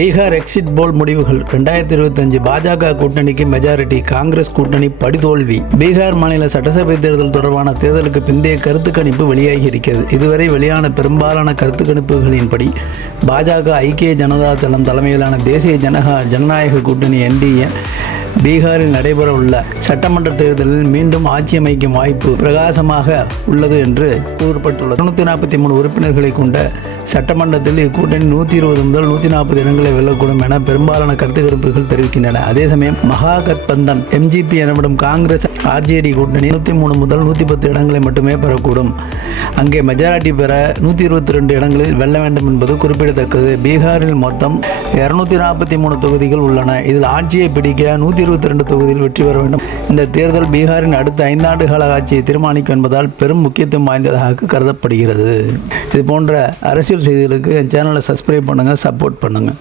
Bihar exit போல் முடிவுகள். ரெண்டாயிரத்தி இருபத்தஞ்சு பாஜக கூட்டணிக்கு மெஜாரிட்டி காங்கிரஸ் கூட்டணி படுதோல்வி. பீகார் மாநில சட்டசபை தேர்தல் தொடர்பான தேர்தலுக்கு பிந்தைய கருத்து கணிப்பு வெளியாகி இருக்கிறது இதுவரை வெளியான பெரும்பாலான கருத்து கணிப்புகளின்படி பாஜக ஐக்கிய ஜனதா தளம் தலைமையிலான தேசிய ஜனகா ஜனநாயக கூட்டணி என்டிஏ பீகாரில் நடைபெறவுள்ள சட்டமன்ற தேர்தலில் மீண்டும் ஆட்சி அமைக்கும் வாய்ப்பு பிரகாசமாக உள்ளது என்று கூறப்பட்டுள்ளது. தொண்ணூத்தி நாற்பத்தி மூணு உறுப்பினர்களை கொண்ட சட்டமன்றத்தில் இக்கூட்டணி நூற்றி இருபது முதல் நூற்றி நாற்பது இடங்களை வெல்லக்கூடும் என பெரும்பாலான கருத்து கருப்புகள் தெரிவிக்கின்றன. அதே சமயம் மகா கத்பந்தன் எம்ஜிபி எனப்படும் காங்கிரஸ் ஆர்ஜேடி கூட்டணி நூற்றி மூணு முதல் நூற்றி பத்து இடங்களை மட்டுமே பெறக்கூடும். அங்கே மெஜாரிட்டி பெற நூற்றி இருபத்தி ரெண்டு இடங்களில் வெல்ல வேண்டும் என்பது குறிப்பிடத்தக்கது. பீகாரில் மொத்தம் இருநூத்தி நாற்பத்தி மூணு தொகுதிகள் உள்ளன. இதில் ஆட்சியை பிடிக்க நூற்றி இருபத்தி ரெண்டு தொகுதியில் வெற்றி பெற வேண்டும். இந்த தேர்தல் பீகாரின் அடுத்த ஐந்தாண்டு கால ஆட்சியை தீர்மானிக்கும் என்பதால் பெரும் முக்கியத்துவம் வாய்ந்ததாக கருதப்படுகிறது. இது போன்ற அரசியல் செய்திகளுக்கு என் சேனலை சப்ஸ்கிரைப் பண்ணுங்கள் சப்போர்ட் பண்ணுங்கள்